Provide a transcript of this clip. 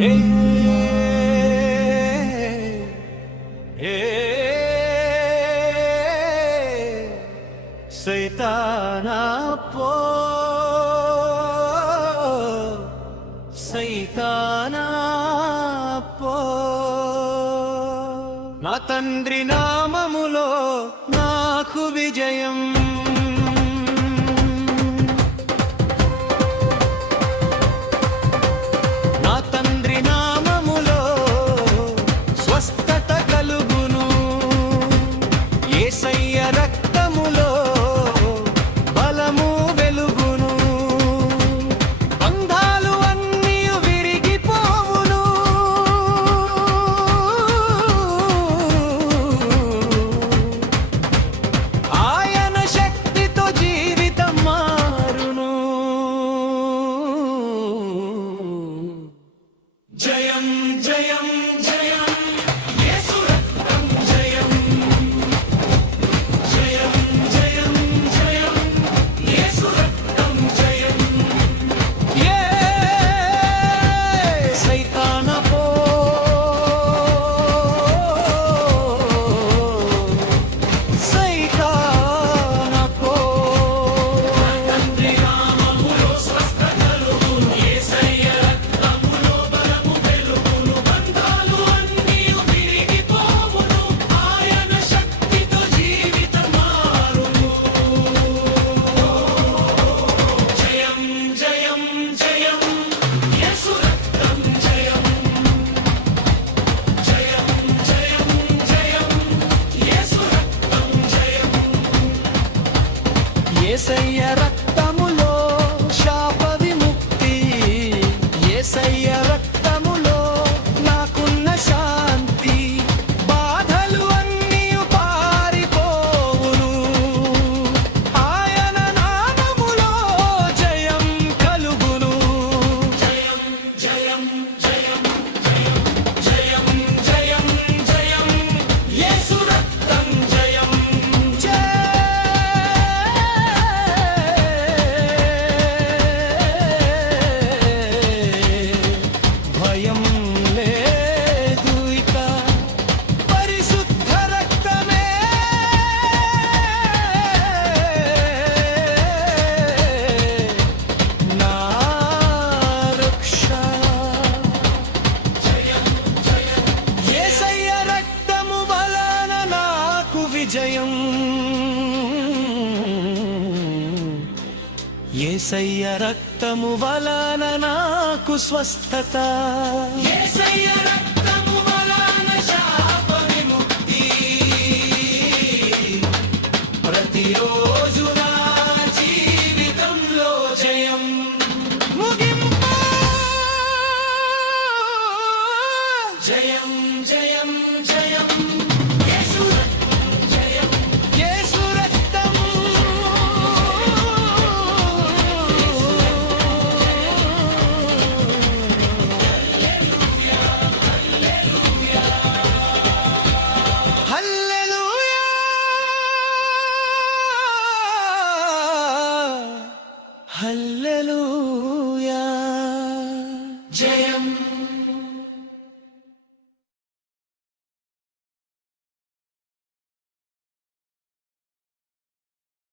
ఏ ఏ సైతానా పో సైతానా పో నా తండ్రి నామములో నాకు విజయం నా తండ్రి నామములో స్వస్థత కలుగును యేసయ్య రక్తములో బలము వెలుగును బంధాలు అన్నీ విరిగిపోవును ఆయన శక్తితో జీవితం మారును జయం జయం జయం యేసు రక్తం జయం జయం జయం జయం యేసు రక్తం జయం ఏ సైతానా పో సైతానా పో తండ్రి నామములో స్వస్థత కలుగును యేసయ్య రక్తములో బలము వెలుగును బంధాలు అన్నీ విరిగిపోవును ఆయన శక్తితో జీవితం మారును జయం జయం జయం యేసు రక్తం జయం జయం జయం జయం యేసు రక్తం జయం యేసయ్య రక్తములో శాప విముక్తి యేసయ్య రక్తములో నాకున్న శాంతి బాధలు అన్నీ పారిపోవును ఆయన నామములో జయం కలుగును జయం జయం జయం జయం జయం జయం యేసు రక్తం జయం భయం లేదు ఇక పరిశుద్ధ రక్తమే నా రక్ష యేసయ్య రక్తము వలన నాకు విజయం యేసయ్య రక్తము వలన నాకు స్వస్థత యేసయ్య రక్తము వలన శాప విముక్తి ప్రతిరోజు నా జీవితంలో జయం ముగింపు జయం జయం జయం యేసు రక్తం జయం యేసు రక్తం హల్లెలూయా హల్లెలూయా జయం